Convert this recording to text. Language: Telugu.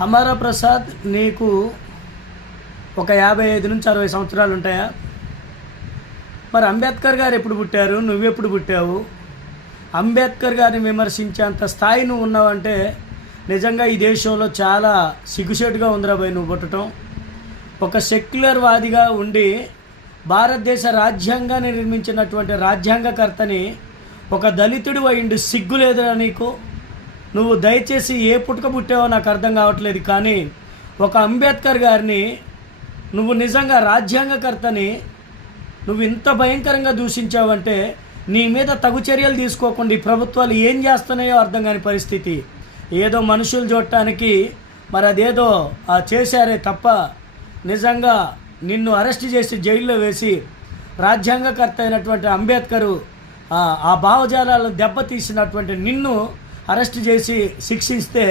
హమారా ప్రసాద్, నీకు ఒక 55 నుంచి 60 సంవత్సరాలు ఉంటాయా? మరి అంబేద్కర్ గారు ఎప్పుడు పుట్టారు? నువ్వెప్పుడు పుట్టావు? అంబేద్కర్ గారిని విమర్శించేంత స్థాయి నువ్వు ఉన్నావంటే నిజంగా ఈ దేశంలో చాలా సిగ్గుచేటుగా ఉందిరా భయ్ నువ్వు పుట్టడం. ఒక సెక్యులర్ వాదిగా ఉండి భారతదేశ రాజ్యాంగాన్ని నిర్మించినటువంటి రాజ్యాంగకర్తని ఒక దళితుడు అయ్యిండు, సిగ్గు లేదురా నీకు? నువ్వు దయచేసి ఏ పుట్టుక పుట్టావో నాకు అర్థం కావట్లేదు, కానీ ఒక అంబేద్కర్ గారిని నువ్వు నిజంగా రాజ్యాంగకర్తని నువ్వు ఇంత భయంకరంగా దూషించావంటే నీ మీద తగు చర్యలు తీసుకోకుండా ఈ ప్రభుత్వాలు ఏం చేస్తున్నాయో అర్థం కాని పరిస్థితి. ఏదో మనుషులు చూడటానికి మరి అదేదో చేశారే తప్ప నిజంగా నిన్ను అరెస్ట్ చేసి జైల్లో వేసి రాజ్యాంగకర్త అయినటువంటి అంబేద్కరు ఆ భావజాలాలను దెబ్బతీసినటువంటి నిన్ను అరెస్ట్ చేసి శిక్షిస్తే